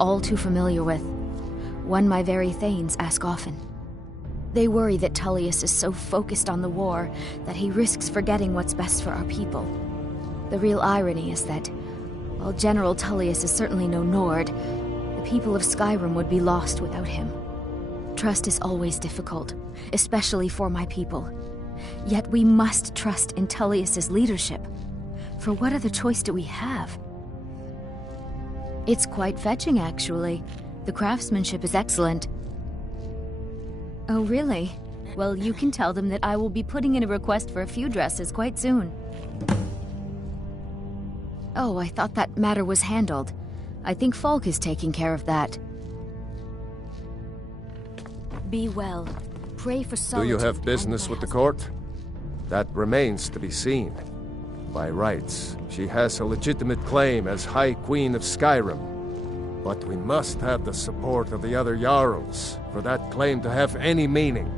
all too familiar with. One my very thanes ask often. They worry that Tullius is so focused on the war that he risks forgetting what's best for our people. The real irony is that, while General Tullius is certainly no Nord, the people of Skyrim would be lost without him. Trust is always difficult, especially for my people. Yet we must trust in Tullius's leadership. For what other choice do we have? It's quite fetching, actually. The craftsmanship is excellent. Oh, really? Well, you can tell them that I will be putting in a request for a few dresses quite soon. Oh, I thought that matter was handled. I think Falk is taking care of that. Be well. Pray for solitude. Do you have business with the court? That remains to be seen. By rights, she has a legitimate claim as High Queen of Skyrim. But we must have the support of the other Jarls for that claim to have any meaning.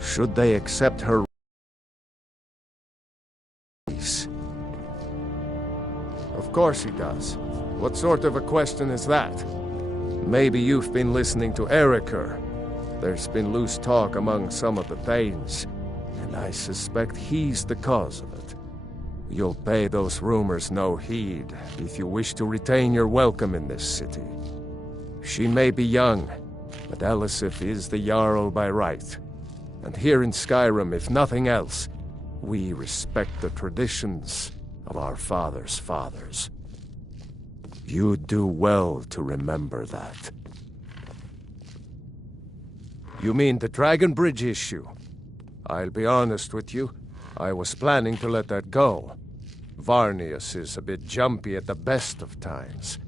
Should they accept her release? Of course he does. What sort of a question is that? Maybe you've been listening to Erikr. There's been loose talk among some of the Thanes, and I suspect he's the cause of it. You'll pay those rumors no heed if you wish to retain your welcome in this city. She may be young, but Elisif is the Jarl by right. And here in Skyrim, if nothing else, we respect the traditions of our fathers' fathers. You do well to remember that. You mean the Dragon Bridge issue? I'll be honest with you, I was planning to let that go. Varnius is a bit jumpy at the best of times.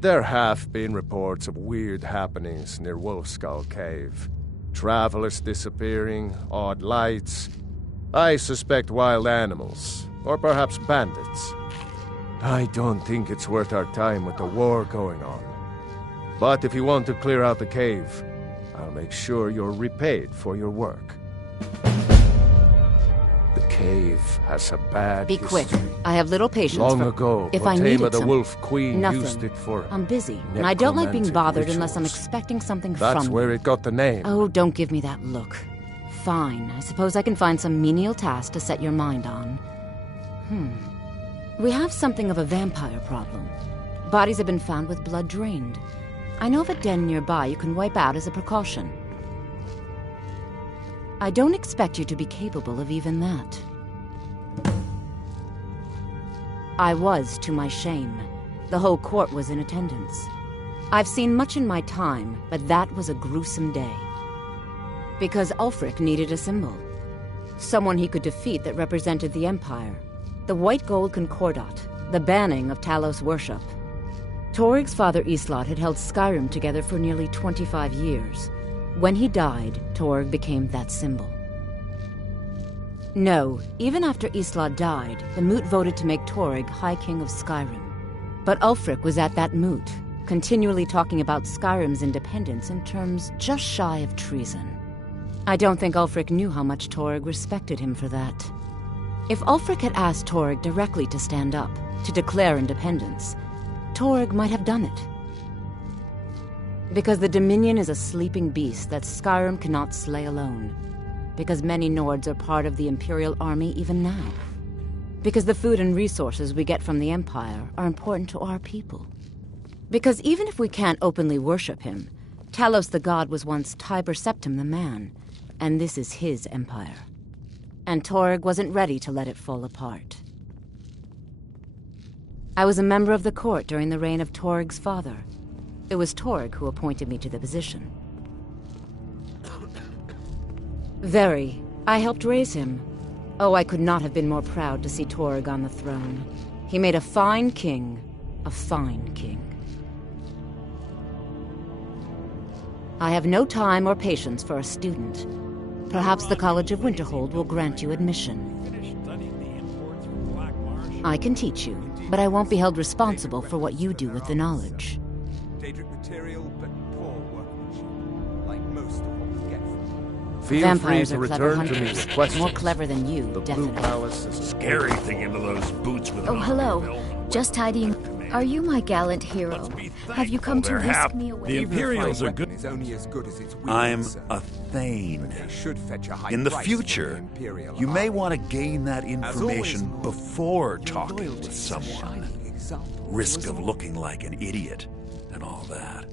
There have been reports of weird happenings near Wolfskull Cave. Travelers disappearing, odd lights. I suspect wild animals, or perhaps bandits. I don't think it's worth our time with the war going on. But if you want to clear out the cave, I'll make sure you're repaid for your work. The cave has a bad Be quick. I have little patience. Long ago, if I needed the some... Wolf Queen Nothing. used it for I'm busy, and I don't like being bothered unless I'm rituals. expecting something from That's you. where it got the name. Oh, don't give me that look. Fine, I suppose I can find some menial task to set your mind on. We have something of a vampire problem. Bodies have been found with blood drained. I know of a den nearby you can wipe out as a precaution. I don't expect you to be capable of even that. I was, to my shame. The whole court was in attendance. I've seen much in my time, but that was a gruesome day. Because Ulfric needed a symbol. Someone he could defeat that represented the Empire. The White Gold Concordat, the banning of Talos worship. Toryg's father Islot had held Skyrim together for nearly 25 years. When he died, Torygg became that symbol. No, even after Islot died, the Moot voted to make Torygg High King of Skyrim. But Ulfric was at that Moot, continually talking about Skyrim's independence in terms just shy of treason. I don't think Ulfric knew how much Torygg respected him for that. If Ulfric had asked Torygg directly to stand up, to declare independence, Torygg might have done it. Because the Dominion is a sleeping beast that Skyrim cannot slay alone. Because many Nords are part of the Imperial Army even now. Because the food and resources we get from the Empire are important to our people. Because even if we can't openly worship him, Talos the God was once Tiber Septim the man, and this is his empire. And Torygg wasn't ready to let it fall apart. I was a member of the court during the reign of Torygg's father. It was Torygg who appointed me to the position. Very. I helped raise him. Oh, I could not have been more proud to see Torygg on the throne. He made a fine king. A fine king. I have no time or patience for a student. Perhaps the College of Winterhold will grant you admission. I can teach you, but I won't be held responsible for what you do with the knowledge. Feel free Vampires to are clever return to me hunters. with questions. More clever than you, The Blue definitely. Palace is Scary thing into those boots with Oh, an hello. automobile. Just tidying. Are you my gallant hero? Have you come to whisk me away? The Imperials are good. Is only as good as its wielder, I'm sir. a Thane. They should fetch a high In the price for future, the Imperial you may army. want to gain that information always, before Your talking loyalty with is a someone. shining example. Risk Was of all. looking like an idiot and all that.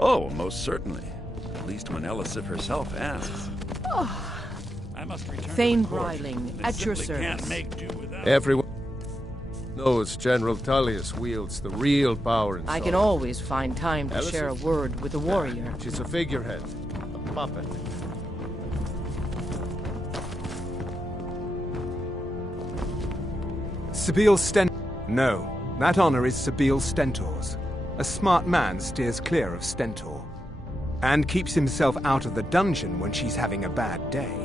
Oh, most certainly. At least when Elisif herself asks. I must return Thane to the court. Bryling, They at your simply can't service. make do without. Everyone knows General Tullius wields the real power in I can Sodom. always find time to share a word with a warrior. She's a figurehead, a puppet. Sabine Stentor. No, that honor is Sabine Stentor's. A smart man steers clear of Stentor. And keeps himself out of the dungeon when she's having a bad day.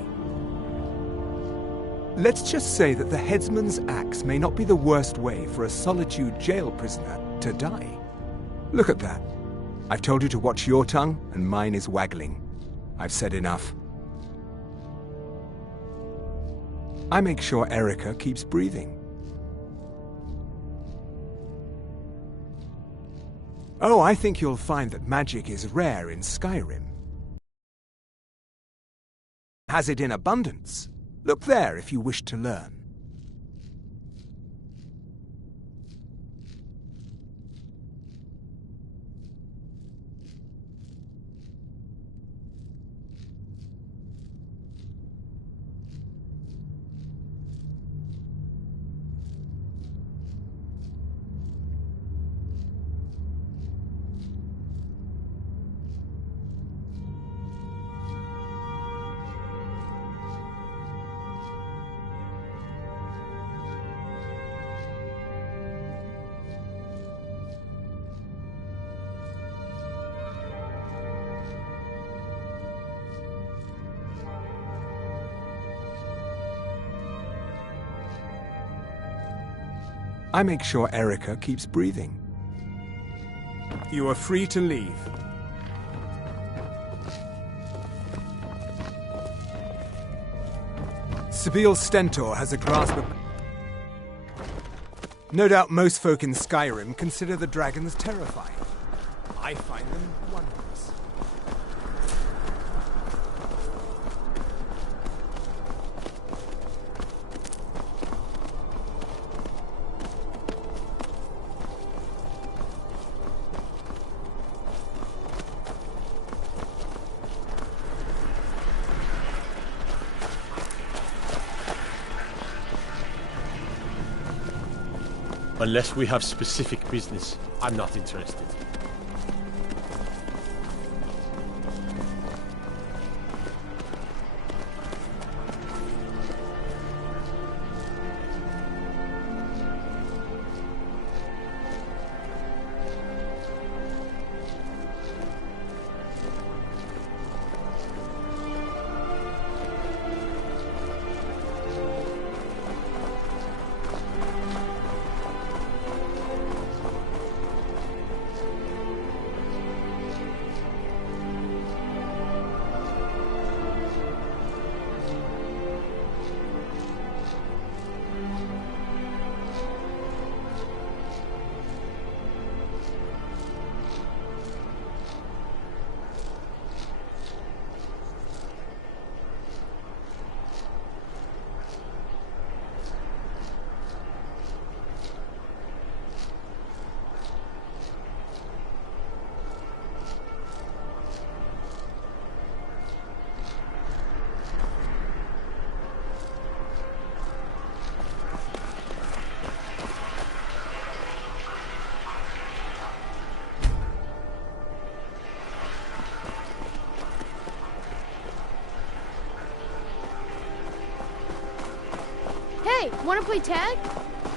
Let's just say that the headsman's axe may not be the worst way for a Solitude jail prisoner to die. Look at that. I've told you to watch your tongue, and mine is waggling. I've said enough. I make sure Erica keeps breathing. Oh, I think you'll find that magic is rare in Skyrim. Has it in abundance. Look there if you wish to learn. I make sure Erica keeps breathing. You are free to leave. Sabine Stentor has a grasp of... No doubt most folk in Skyrim consider the dragons terrifying. I find them wondrous. Unless we have specific business, I'm not interested. Hey, wanna play tag?